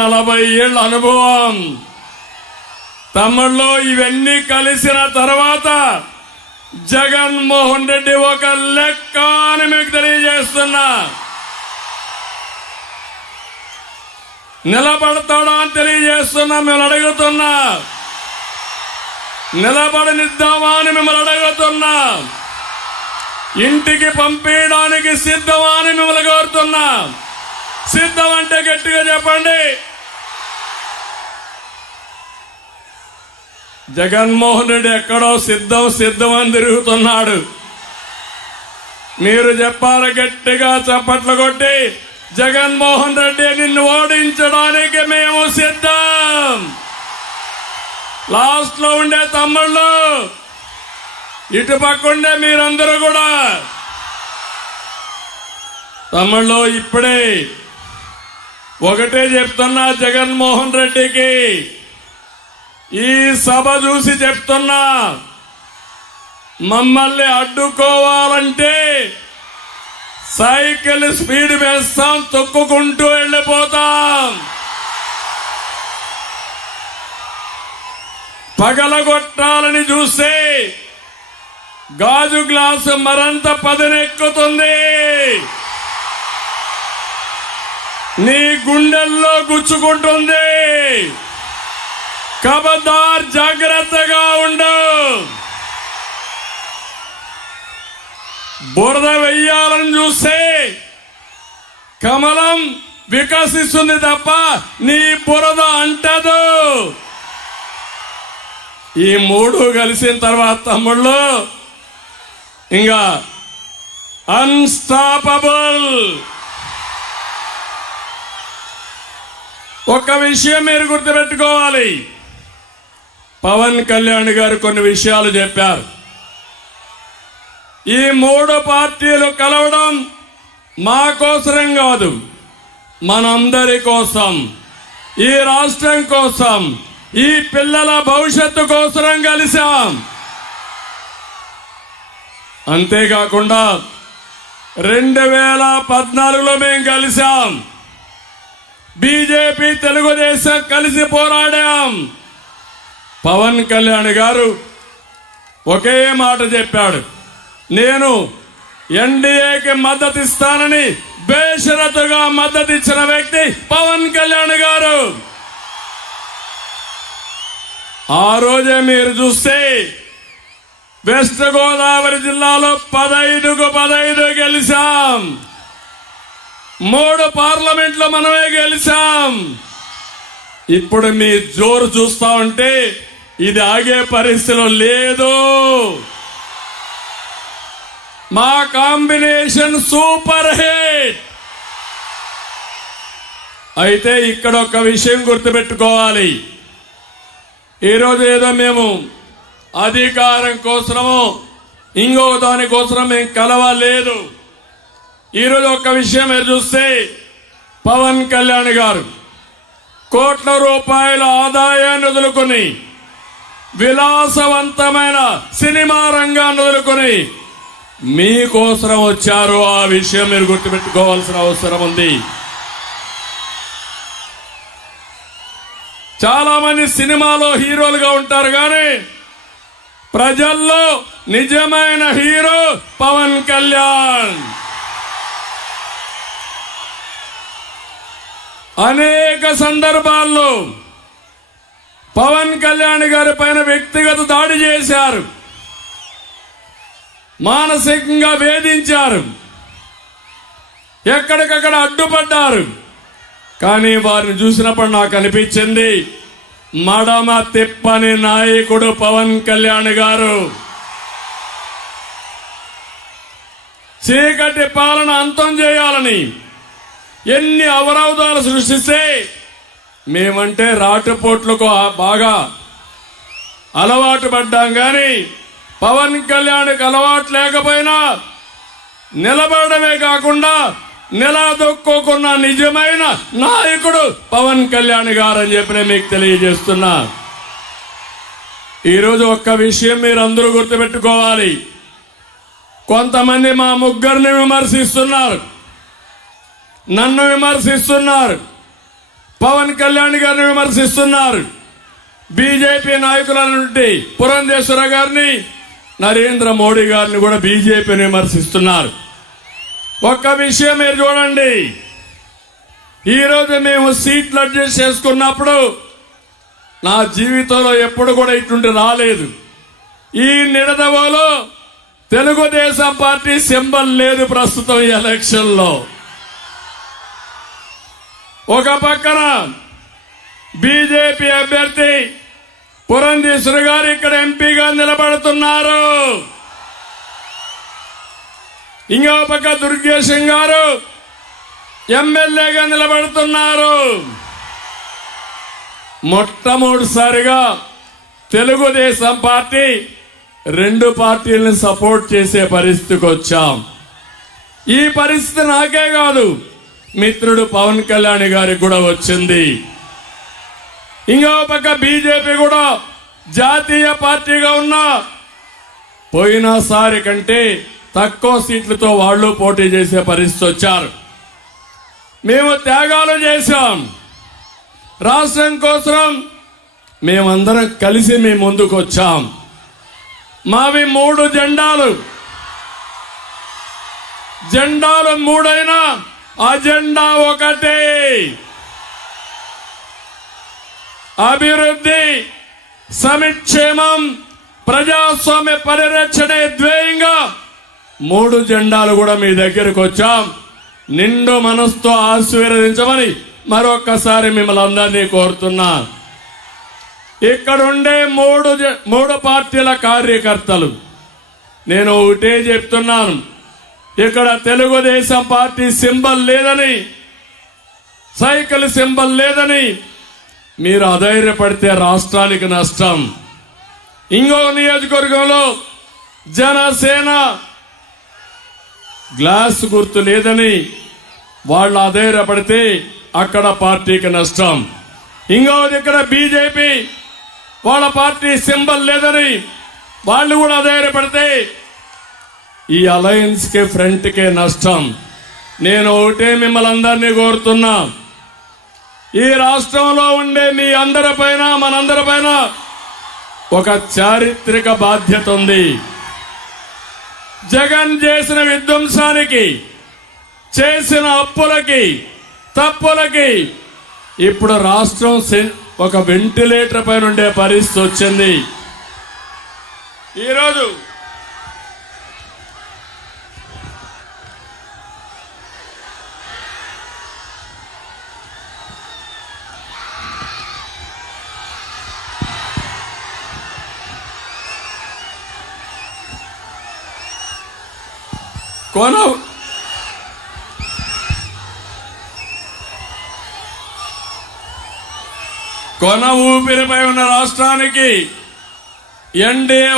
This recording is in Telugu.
40 ఏళ్ల అనుభవం తమ్ముళ్ళు. ఇవన్నీ కలిసిన తర్వాత జగన్మోహన్ రెడ్డి ఒక లెక్క అని మీకు తెలియజేస్తున్నా. నిలబడతాడా అని తెలియజేస్తున్నా. మిమ్మల్ని అడుగుతున్నా, నిలబడనిద్దామా అని మిమ్మల్ని అడుగుతున్నా. ఇంటికి పంపించడానికి సిద్ధమా అని మిమ్మల్ని కోరుతున్నా. సిద్ధం అంటే గట్టిగా చెప్పండి. జగన్మోహన్ రెడ్డి ఎక్కడో సిద్ధం అని తిరుగుతున్నాడు. మీరు చెప్పాలి గట్టిగా చప్పట్లు కొట్టి, జగన్మోహన్ రెడ్డి నిన్ను ఓడించడానికి మేము సిద్ధం. లాస్ట్ లో ఉండే తమ్ముళ్ళు, ఇటుపక్కుండే మీరందరూ కూడా తమ్ముళ్ళు. ఇప్పుడే ఒకటే చెప్తున్నా జగన్మోహన్ రెడ్డికి, ఈ సభ చూసి చెప్తున్నా, మమ్మల్ని అడ్డుకోవాలంటే సైకిల్ స్పీడ్ వేస్తాం, తొక్కుకుంటూ వెళ్ళిపోతాం. పగలగొట్టాలని చూస్తే గాజు గ్లాసు మరంత పదనెక్కుతుంది. నీ గుండెల్లో గుచ్చుకుంటుంది. ఖబర్దార్, జాగ్రత్తగా ఉండు. బురద వెయ్యాలని చూస్తే కమలం వికసిస్తుంది తప్ప నీ బురద అంటదు. ఈ మూడు కలిసిన తర్వాత తమ్ముళ్ళు ఇంకా అన్స్టాపబుల్. ఒక విషయం మీరు గుర్తుపెట్టుకోవాలి. పవన్ కళ్యాణ్ గారు కొన్ని విషయాలు చెప్పారు. ఈ మూడు పార్టీలు కలవడం మా కోసరం కాదు, మనందరి కోసం, ఈ రాష్ట్రం కోసం, ఈ పిల్లల భవిష్యత్తు కోసరం కలిశాం. అంతేకాకుండా 2014లో మేము కలిశాం. బీజేపీ, తెలుగుదేశం కలిసి పోరాడాం. పవన్ కళ్యాణ్ గారు ఒకే మాట చెప్పాడు, నేను ఎన్డీఏకి మద్దతు ఇస్తానని బేషరతుగా మద్దతు ఇచ్చిన వ్యక్తి పవన్ కళ్యాణ్ గారు. ఆ రోజే మీరు చూస్తే వెస్ట్ గోదావరి జిల్లాలో 15కు 15 గెలిచాం. 3 పార్లమెంట్లో మనమే గెలిచాం. ఇప్పుడు మీ జోరు చూస్తా ఉంటే ఇది ఆగే పరిస్థితిలో లేదు. మా కాంబినేషన్ సూపర్ హిట్. అయితే ఇక్కడ ఒక విషయం గుర్తుపెట్టుకోవాలి. ఈరోజు ఏదో మేము అధికారం కోసమో ఇంకో దానికోసం మేము కలవలేదు. ఈరోజు ఒక విషయం మీరు చూస్తే పవన్ కళ్యాణ్ గారు కోట్ల రూపాయల ఆదాయాన్ని వదులుకొని, విలాసవంతమైన సినిమా రంగాన్ని వదులుకొని మీకోసం వచ్చారు. ఆ విషయం మీరు గుర్తుపెట్టుకోవాల్సిన అవసరం ఉంది. చాలా మంది సినిమాలో హీరోలుగా ఉంటారు కానీ ప్రజల్లో నిజమైన హీరో పవన్ కళ్యాణ్. అనేక సందర్భాల్లో పవన్ కళ్యాణ్ గారి పైన వ్యక్తిగత దాడి చేశారు, మానసికంగా వేధించారు, ఎక్కడికక్కడ అడ్డుపడ్డారు. కానీ వారిని చూసినప్పుడు నాకు అనిపించింది, మడమ తిప్పని నాయకుడు పవన్ కళ్యాణ్ గారు. చీకటి పాలన అంతం చేయాలని ఎన్ని అవరోధాలు సృష్టిస్తే మేమంటే రాటుపోట్లకు బాగా అలవాటు పడ్డాం. కానీ పవన్ కళ్యాణ్కి అలవాటు లేకపోయినా నిలబడమే కాకుండా నిలదొక్కున్న నిజమైన నాయకుడు పవన్ కళ్యాణ్ గారు అని చెప్పి నేను మీకు తెలియజేస్తున్నా. ఈరోజు ఒక్క విషయం మీరందరూ గుర్తుపెట్టుకోవాలి. కొంతమంది మా ముగ్గురిని విమర్శిస్తున్నారు, నన్ను విమర్శిస్తున్నారు. పవన్ కళ్యాణ్ గారిని విమర్శిస్తున్నారు. బీజేపీ నాయకుల నుండి పురంధేశ్వర గారిని, నరేంద్ర మోడీ గారిని కూడా బీజేపీని విమర్శిస్తున్నారు. ఒక్క విషయం మీరు చూడండి, ఈరోజు మేము సీట్లు అడ్జస్ట్ చేసుకున్నప్పుడు నా జీవితంలో ఎప్పుడు కూడా ఇటువంటి రాలేదు. ఈ నిడదవోలో తెలుగుదేశం పార్టీ సింబల్ లేదు ప్రస్తుతం ఈ ఎలక్షన్ లో. ఒక పక్కన బీజేపీ అభ్యర్థి పురంధేశ్వరి గారు ఇక్కడ ఎంపీగా నిలబడుతున్నారు. ఇంకో పక్క దుర్గేశం గారు ఎమ్మెల్యేగా నిలబడుతున్నారు. మొట్టమొదటిసారిగా తెలుగుదేశం పార్టీ రెండు పార్టీలను సపోర్ట్ చేసే పరిస్థితికి వచ్చాం. ఈ పరిస్థితి నాకే కాదు, మిత్రుడు పవన్ కళ్యాణ్ గారికి కూడా వచ్చింది. ఇంకో పక్క బీజేపీ కూడా జాతీయ పార్టీగా ఉన్నా పోయినసారి కంటే తక్కువ సీట్లతో వాళ్ళు పోటీ చేసే పరిస్థితి వచ్చారు. మేము త్యాగాలు చేశాం. రాష్ట్రం కోసం మేమందరం కలిసి మేము ముందుకు వచ్చాం. మావి 3 జెండాలు. జెండాలు 3 అయినా అజెండా ఒకటే. అభివృద్ధి, సంక్షేమం, ప్రజాస్వామ్య పరిరక్షణే ధ్యేయంగా 3 జెండాలు కూడా మీ దగ్గరకు వచ్చాం. నిండు మనసుతో ఆశీర్వదించమని మరొక్కసారి మిమ్మల్ని అందరినీ కోరుతున్నా. ఇక్కడుండే 3 పార్టీల కార్యకర్తలు నేను ఒకటే చెప్తున్నాను, ఇక్కడ తెలుగుదేశం పార్టీ సింబల్ లేదని, సైకిల్ సింబల్ లేదని మీరు అధైర్యపడితే రాష్ట్రానికి నష్టం. ఇంకో నియోజకవర్గంలో జనసేన గ్లాస్ గుర్తు లేదని వాళ్ళు అధైర్యపడితే అక్కడ పార్టీకి నష్టం. ఇంకోది ఇక్కడ బీజేపీ వాళ్ళ పార్టీ సింబల్ లేదని వాళ్ళు కూడా అధైర్యపడితే ఈ అలయన్స్ కే ఫ్రంట్ కే నష్టం. నేను ఒకటే మిమ్మల్ని అందరినీ కోరుతున్నా, ఈ రాష్ట్రంలో ఉండే మీ అందరిపైన మనందరిపైన ఒక చారిత్రక బాధ్యత ఉంది. జగన్ చేసిన విధ్వంసానికి, చేసిన అప్పులకి, తప్పులకి ఇప్పుడు రాష్ట్రం ఒక వెంటిలేటర్ పైన ఉండే పరిస్థితి వచ్చింది. ఈరోజు కొన ఊపిరిపై ఉన్న రాష్ట్రానికి ఎన్డీఏ